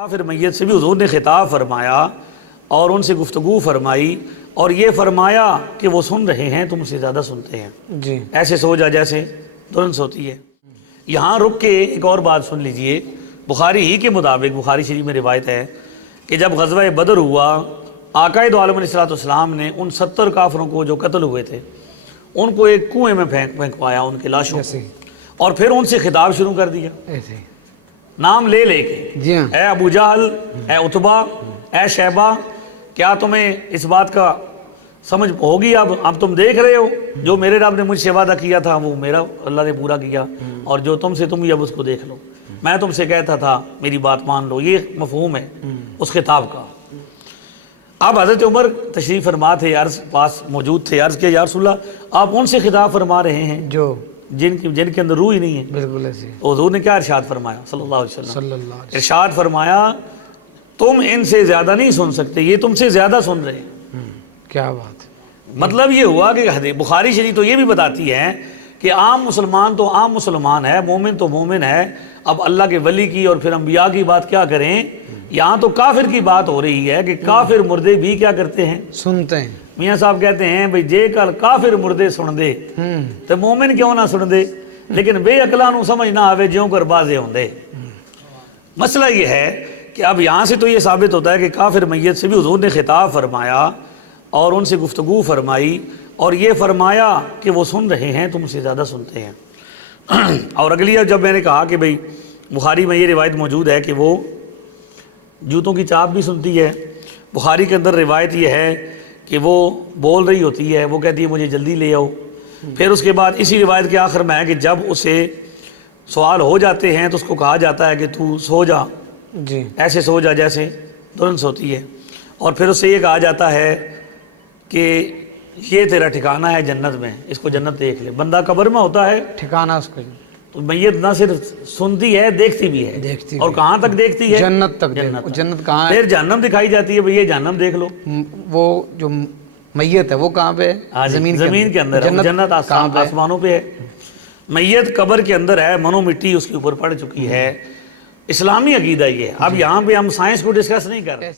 کافر میت سے بھی حضور نے خطاب فرمایا اور ان سے گفتگو فرمائی اور یہ فرمایا کہ وہ سن رہے ہیں تم سے زیادہ سنتے ہیں، جی ایسے سو جا جیسے دلہن ہوتی ہے۔ یہاں رک کے ایک اور بات سن لیجئے، بخاری ہی کے مطابق بخاری شریف میں روایت ہے کہ جب غزوہ بدر ہوا، آقا دو عالم علیہ السلام نے ان 70 کافروں کو جو قتل ہوئے تھے ان کو ایک کنویں میں پھینکوایا، ان کے لاشوں ایسے کو، اور پھر ان سے خطاب شروع کر دیا ایسے نام لے لے کے، جی ہاں اے ابو جہل، اے عتبہ، اے شیبہ، کیا تمہیں اس بات کا سمجھ ہوگی؟ اب تم دیکھ رہے ہو جو میرے رب نے مجھ سے وعدہ کیا تھا وہ میرا اللہ نے پورا کیا، اور جو تم سے تم بھی اب اس کو دیکھ لو، میں تم سے کہتا تھا میری بات مان لو۔ یہ مفہوم ہے اس خطاب کا۔ اب حضرت عمر تشریف فرما تھے، عرض پاس موجود تھے، عرض کیا یا رسول اللہ آپ ان سے خطاب فرما رہے ہیں جو جن کے اندر روح ہی نہیں ہے۔ بالکل ایسے حضور نے کیا ارشاد فرمایا صلی اللہ علیہ وسلم؟ صلی اللہ علیہ ارشاد فرمایا تم ان سے زیادہ نہیں سن سکتے، یہ تم سے زیادہ سن رہے ہیں۔ وسلم، کیا بات ہے۔ مطلب یہ ہوا کہ حدیث بخاری شریف تو یہ بھی بتاتی ہے کہ عام مسلمان تو عام مسلمان ہے، مومن تو مومن ہے، اب اللہ کے ولی کی اور پھر انبیاء کی بات کیا کریں؟ یہاں تو کافر کی بات ہو رہی ہے کہ کافر مردے بھی کیا کرتے ہیں؟ سنتے ہیں۔ میاں صاحب کہتے ہیں بھئی جے کل کافر مردے سن دے تو مومن کیوں نہ سن دے، لیکن بے عقلاں نوں سمجھ نہ آوے جیوں کر بازے ہوندے۔ مسئلہ یہ ہے کہ اب یہاں سے تو یہ ثابت ہوتا ہے کہ کافر میت سے بھی حضور نے خطاب فرمایا اور ان سے گفتگو فرمائی اور یہ فرمایا کہ وہ سن رہے ہیں تم سے زیادہ سنتے ہیں۔ اور اگلی جب میں نے کہا کہ بھئی بخاری میں یہ روایت موجود ہے کہ وہ جوتوں کی چاپ بھی سنتی ہے، بخاری کے اندر روایت یہ ہے کہ وہ بول رہی ہوتی ہے، وہ کہتی ہے مجھے جلدی لے آؤ، پھر اس کے بعد اسی روایت کے آخر میں ہے کہ جب اسے سوال ہو جاتے ہیں تو اس کو کہا جاتا ہے کہ تو سو جا، جی ایسے سو جا جیسے دلہن سوتی ہے، اور پھر اس سے یہ کہا جاتا ہے کہ یہ تیرا ٹھکانہ ہے جنت میں، اس کو جنت دیکھ لے۔ بندہ قبر میں ہوتا ہے ٹھکانہ اس کو تو میت نہ صرف سنتی ہے دیکھتی بھی ہے، دیکھتی اور بھی کہاں تک دیکھتی ہے؟ جنت تک جنت کہاں ہے؟ پھر جہنم دکھائی جاتی ہے، بھئی یہ جہنم دیکھ لو۔ وہ جو میت ہے وہ کہاں پہ ہے؟ زمین کے اندر ہے، جنت آسمانوں پہ ہے۔ میت قبر کے اندر ہے، منو مٹی اس کے اوپر پڑ چکی ہے۔ اسلامی عقیدہ یہ ہے۔ اب یہاں پہ ہم سائنس کو ڈسکس نہیں کر رہے۔